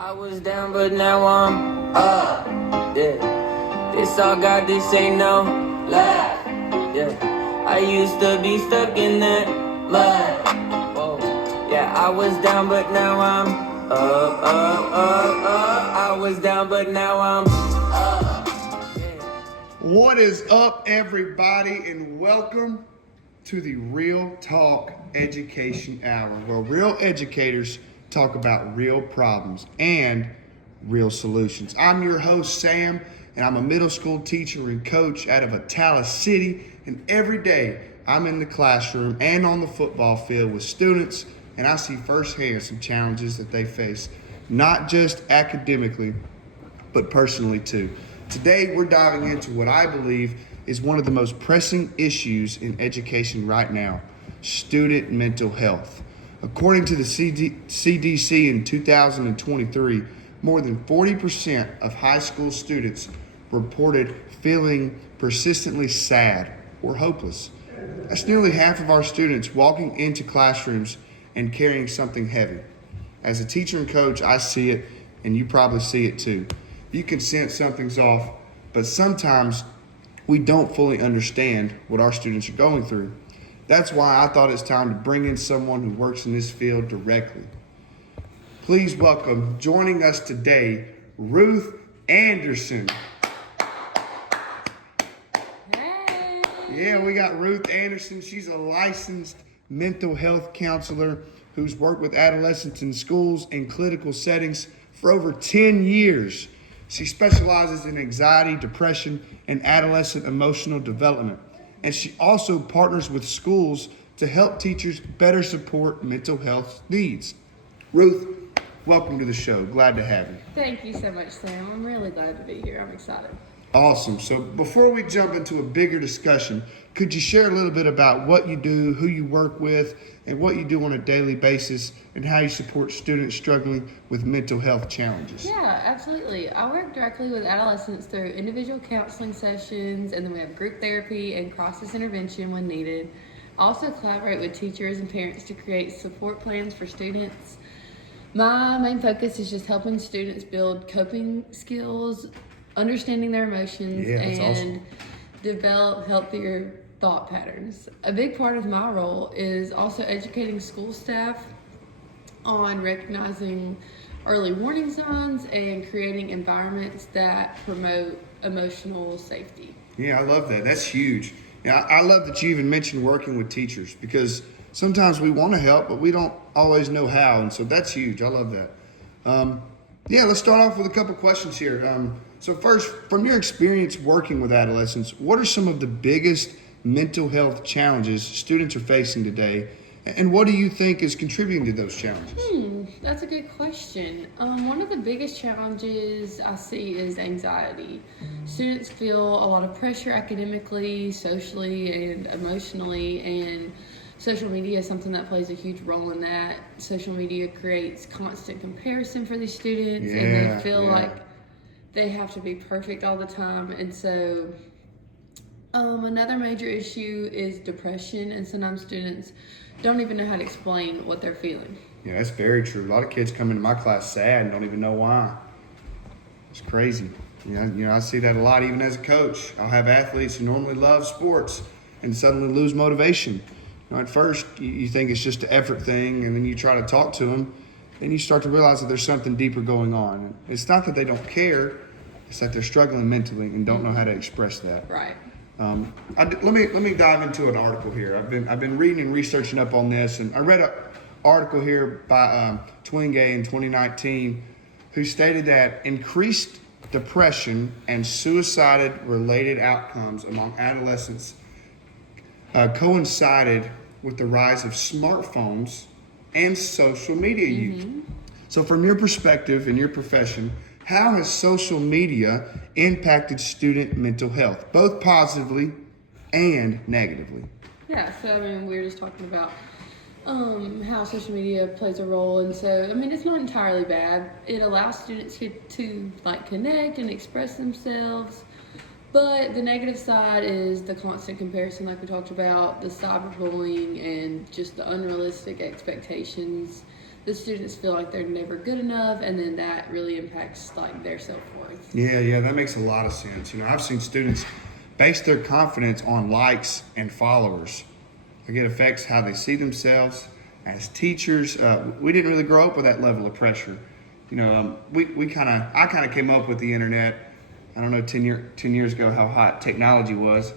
I was down, but now I'm up. Yeah, this all God, this ain't no lie. Yeah, I used to be stuck in that mud. Whoa, yeah, I was down, but now I'm up, up, up, up. I was down, but now I'm up. Yeah. What is up, everybody, and welcome to the Real Talk Education Hour, where real educators talk about real problems and real solutions. I'm your host, Sam, and I'm a middle school teacher and coach out of Atala City, and every day I'm in the classroom and on the football field with students, and I see firsthand some challenges that they face, not just academically, but personally too. Today, we're diving into what I believe is one of the most pressing issues in education right now: student mental health. According to the CDC in 2023, more than 40% of high school students reported feeling persistently sad or hopeless. That's nearly half of our students walking into classrooms and carrying something heavy. As a teacher and coach, I see it, and you probably see it too. You can sense something's off, but sometimes we don't fully understand what our students are going through. That's why I thought it's time to bring in someone who works in this field directly. Please welcome, joining us today, Ruth Anderson. Hey. Yeah, we got Ruth Anderson. She's a licensed mental health counselor who's worked with adolescents in schools and clinical settings for over 10 years. She specializes in anxiety, depression, and adolescent emotional development. And she also partners with schools to help teachers better support mental health needs. Ruth, welcome to the show. Glad to have you. Thank you so much, Sam. I'm really glad to be here. I'm excited. Awesome. So before we jump into a bigger discussion, could you share a little bit about what you do, who you work with, and what you do on a daily basis, and how you support students struggling with mental health challenges? Yeah, absolutely. I work directly with adolescents through individual counseling sessions, and then we have group therapy and crisis intervention when needed. I also collaborate with teachers and parents to create support plans for students. My main focus is just helping students build coping skills, understanding their emotions, that's and awesome. develop healthier thought patterns. A big part of my role is also educating school staff on recognizing early warning signs and creating environments that promote emotional safety. Yeah, I love that. That's huge. Yeah, I love that you even mentioned working with teachers, because sometimes we want to help, but we don't always know how. And so that's huge. I love that. Let's start off with a couple questions here. So first, from your experience working with adolescents, what are some of the biggest mental health challenges students are facing today? And what do you think is contributing to those challenges? That's a good question. One of the biggest challenges I see is anxiety. Students feel a lot of pressure academically, socially, and emotionally, and social media is something that plays a huge role in that. Social media creates constant comparison for these students, and they feel like they have to be perfect all the time. And so another major issue is depression, and sometimes students don't even know how to explain what they're feeling. Yeah, that's very true. A lot of kids come into my class sad and don't even know why. It's crazy. I see that a lot even as a coach. I'll have athletes who normally love sports and suddenly lose motivation. At first, you think it's just an effort thing, and then you try to talk to them, and you start to realize that there's something deeper going on. And it's not that they don't care, it's that they're struggling mentally and don't know how to express that. Right. Let me dive into an article here. I've been reading and researching up on this, and I read an article here by Twenge in 2019, who stated that increased depression and suicide-related outcomes among adolescents coincided with the rise of smartphones and social media use. So from your perspective in your profession, how has social media impacted student mental health, both positively and negatively? Yeah, so we were just talking about how social media plays a role, and so it's not entirely bad. It allows students to connect and express themselves, but the negative side is the constant comparison, like we talked about, the cyberbullying, and just the unrealistic expectations the students feel like they're never good enough, and then that really impacts like their self-worth. Yeah, that makes a lot of sense. I've seen students base their confidence on likes and followers. Like it affects how they see themselves as teachers. We didn't really grow up with that level of pressure. I kind of came up with the internet. I don't know, 10 years ago how hot technology was.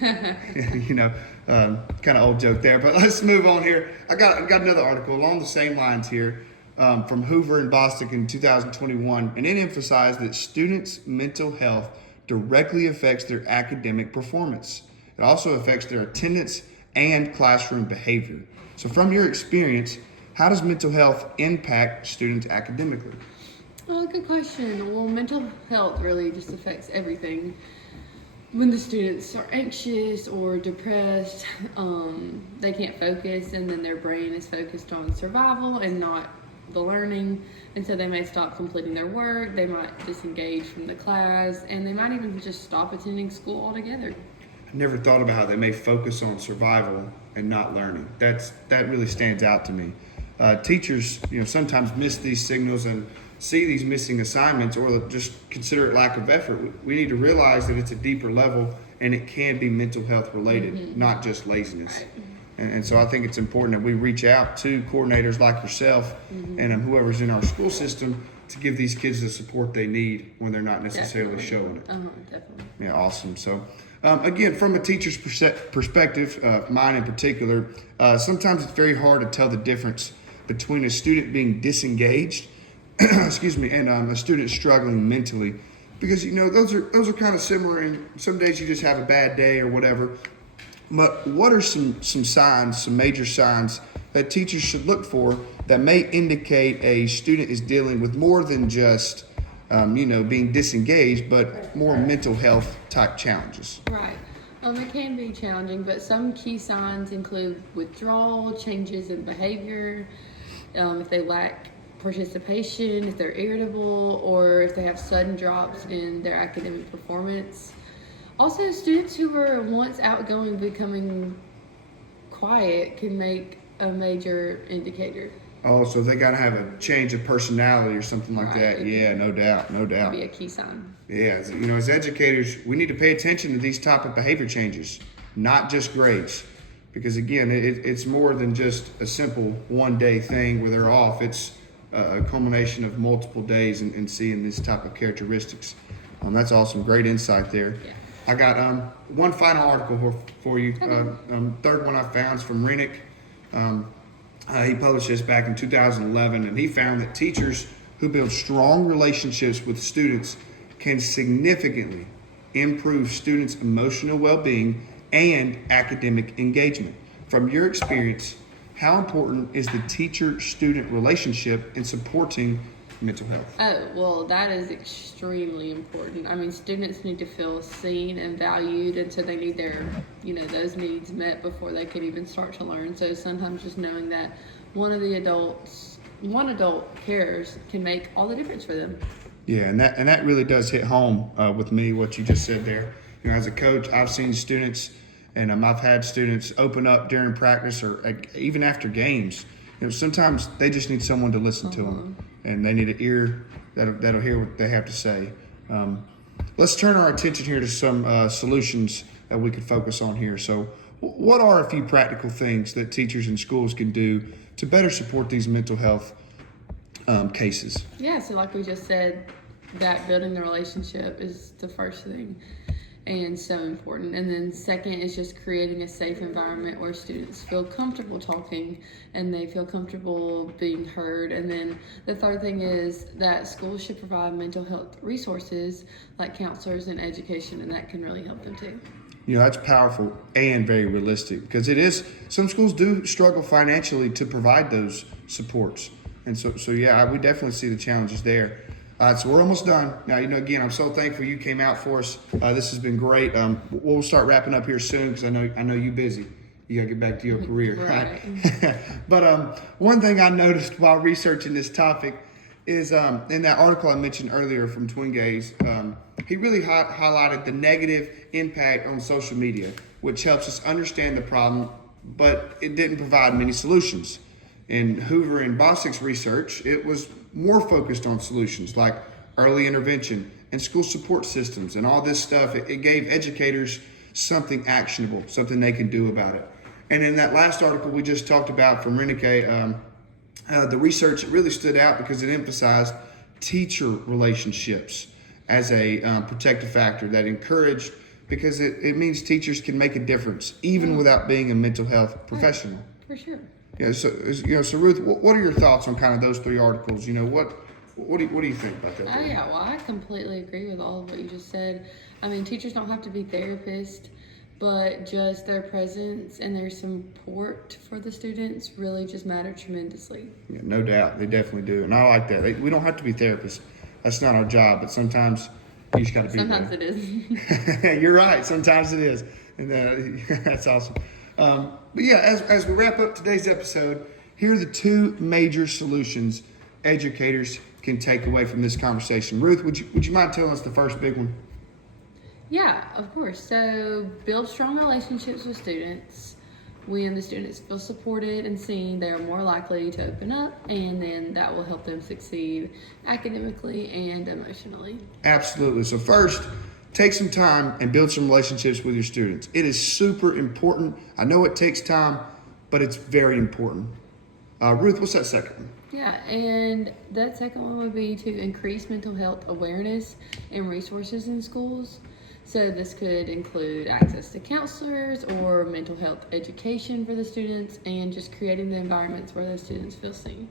Kind of old joke there, but let's move on here. I got another article along the same lines here from Hoover and Bostic in 2021, and it emphasized that students' mental health directly affects their academic performance. It also affects their attendance and classroom behavior. So from your experience, how does mental health impact students academically? Oh, good question. Well, mental health really just affects everything. When the students are anxious or depressed, they can't focus, and then their brain is focused on survival and not the learning, and so they may stop completing their work, they might disengage from the class, and they might even just stop attending school altogether. I never thought about how they may focus on survival and not learning. That really stands out to me. Teachers, sometimes miss these signals and see these missing assignments, or just consider it lack of effort. We need to realize that it's a deeper level, and it can be mental health related, not just laziness. Right. And so I think it's important that we reach out to coordinators like yourself and whoever's in our school system to give these kids the support they need when they're not necessarily showing it. Definitely. Yeah, awesome. So, again, from a teacher's perspective, mine in particular, sometimes it's very hard to tell the difference between a student being disengaged, and a student struggling mentally, because those are kind of similar. And some days you just have a bad day or whatever. But what are some signs, some major signs that teachers should look for that may indicate a student is dealing with more than just being disengaged, but more mental health type challenges? Right. It can be challenging, but some key signs include withdrawal, changes in behavior, if they lack participation, if they're irritable, or if they have sudden drops in their academic performance. Also, students who were once outgoing becoming quiet can make a major indicator. Oh, so they got to have a change of personality or something like that. Yeah, no doubt. That'd be a key sign. Yeah, as educators, we need to pay attention to these type of behavior changes, not just grades. Because again, it's more than just a simple one-day thing where they're off. It's a culmination of multiple days and seeing this type of characteristics. That's awesome. Great insight there. Yeah. I got one final article for you. Third one I found is from Rennick. He published this back in 2011, and he found that teachers who build strong relationships with students can significantly improve students' emotional well-being and academic engagement. From your experience, how important is the teacher-student relationship in supporting mental health? Oh, well, that is extremely important. I mean, students need to feel seen and valued, and so they need their, those needs met before they could even start to learn. So sometimes just knowing that one adult cares can make all the difference for them. Yeah, and that really does hit home with me, what you just said there. As a coach, I've seen students, and I've had students open up during practice or even after games. Sometimes they just need someone to listen to them, and they need an ear that'll hear what they have to say. Let's turn our attention here to some solutions that we could focus on here. So what are a few practical things that teachers and schools can do to better support these mental health cases? Yeah, so like we just said, that building the relationship is the first thing and so important. And then second is just creating a safe environment where students feel comfortable talking and they feel comfortable being heard. And then the third thing is that schools should provide mental health resources like counselors and education, and that can really help them too. That's powerful and very realistic, because some schools do struggle financially to provide those supports. And so yeah, we definitely see the challenges there. So we're almost done. Now, again, I'm so thankful you came out for us. This has been great. We'll start wrapping up here soon, because I know you're busy. You gotta get back to your career, right? But one thing I noticed while researching this topic is in that article I mentioned earlier from Twin Gaze, he really highlighted the negative impact on social media, which helps us understand the problem, but it didn't provide many solutions. In Hoover and Bosick's research, it was more focused on solutions like early intervention and school support systems and all this stuff. It gave educators something actionable, something they can do about it. And in that last article we just talked about from Renike, the research really stood out because it emphasized teacher relationships as a protective factor that encouraged, because it means teachers can make a difference even without being a mental health professional. For sure. Yeah. So Ruth, what are your thoughts on kind of those three articles? What do you think about that? Oh yeah, well I completely agree with all of what you just said. I mean, teachers don't have to be therapists, but just their presence and their support for the students really just matter tremendously. Yeah, no doubt, they definitely do, and I like that. We don't have to be therapists. That's not our job, but sometimes you just got to be. Sometimes there. it is. You're right. Sometimes it is, and that's awesome. But yeah, as we wrap up today's episode, here are the two major solutions educators can take away from this conversation. Ruth, would you mind telling us the first big one? Yeah, of course. So build strong relationships with students. When the students feel supported and seen, they are more likely to open up, and then that will help them succeed academically and emotionally. Absolutely. So first, take some time and build some relationships with your students. It is super important. I know it takes time, but it's very important. Ruth, what's that second one? Yeah, and that second one would be to increase mental health awareness and resources in schools. So this could include access to counselors or mental health education for the students, and just creating the environments where those students feel seen.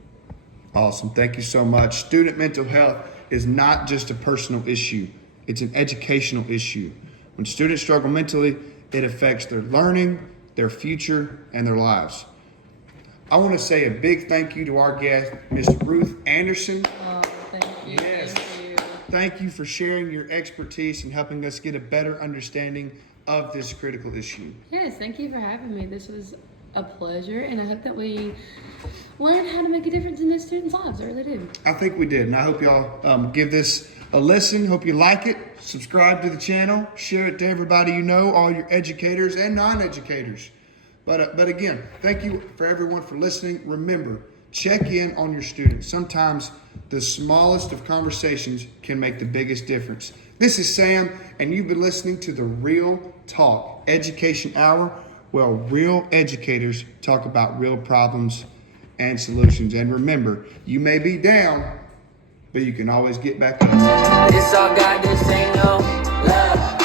Awesome. Thank you so much. Student mental health is not just a personal issue. It's an educational issue. When students struggle mentally, it affects their learning, their future, and their lives. I want to say a big thank you to our guest, Ms. Ruth Anderson. Oh, thank you. Yes. Thank you. Thank you for sharing your expertise and helping us get a better understanding of this critical issue. Yes, thank you for having me. This was a pleasure, and I hope that we learn how to make a difference in those students' lives. I really do. I think we did, and I hope y'all give this a listen. Hope you like it. Subscribe to the channel. Share it to everybody you know, all your educators and non-educators. But again, thank you for everyone for listening. Remember, check in on your students. Sometimes the smallest of conversations can make the biggest difference. This is Sam, and you've been listening to the Real Talk Education Hour, where real educators talk about real problems and solutions. And remember, you may be down, but you can always get back up. This all got this ain't no love.